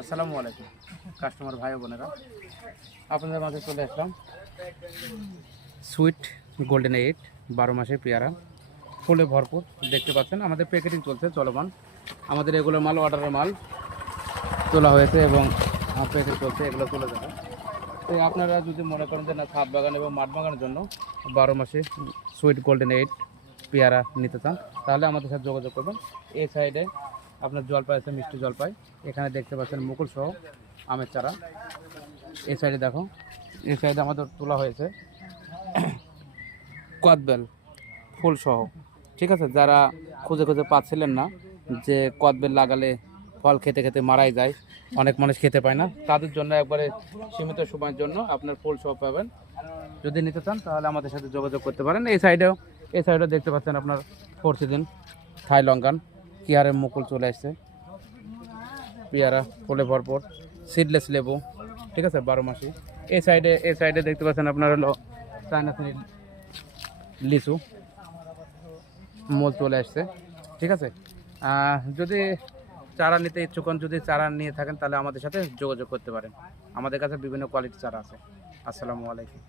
আসসালামু আলাইকুম কাস্টমার ভাই বোনেরা, আপনাদের মাঝে চলে আসলাম সুইট গোল্ডেন 8 12 মাসের পেয়ারা, ফুলে ভরপুর। দেখতে পাচ্ছেন আমাদের প্যাকেটিং চলছে চলমান। আমাদের এগুলো মাল অর্ডারের মাল তোলা হয়েছে এবং প্যাকেট চলছে, এগুলো চলে যাবে। তো আপনারা যদি মনে করেন যে না ছাদ বাগান এবং মাঠ বাগানের জন্য 12 মাসে সুইট গোল্ডেন 8 পেয়ারা নিতে চান, তাহলে আমাদের সাথে যোগাযোগ করবেন। এই সাইডে আপনার জলপাই আছে, মিষ্টি জলপাই। এখানে দেখতে পাচ্ছেন মুকুল সহ আমের চারা। এই সাইডে দেখো, এই সাইডে আমাদের তোলা হয়েছে কদবেল ফুল সহ। ঠিক আছে, যারা খুঁজে খুঁজে পাচ্ছিলেন না যে কদবেল লাগালে ফল খেতে খেতে মারাই যায়, অনেক মানুষ খেতে পায় না, তাদের জন্য একবারে সীমিত সময়ের জন্য আপনার ফুল সহ পাবেন। যদি নিতে চান তাহলে আমাদের সাথে যোগাযোগ করতে পারেন। এই সাইডেও দেখতে পাচ্ছেন আপনার 4 সিজন থাই লঙ্কান কিয়ারের মুকুল চলে আসছে, পেয়ারা ফুলে ভরপুর, সিডলেস লেবু। ঠিক আছে, 12 মাসি। এই সাইডে দেখতে পাচ্ছেন আপনার হলো চায়না লিচু মোল চলে আসছে। ঠিক আছে, যদি চারা নিতে ইচ্ছুক হন, যদি চারা নিয়ে থাকেন তাহলে আমাদের সাথে যোগাযোগ করতে পারেন। আমাদের কাছে বিভিন্ন কোয়ালিটির চারা আছে। আসসালামু আলাইকুম।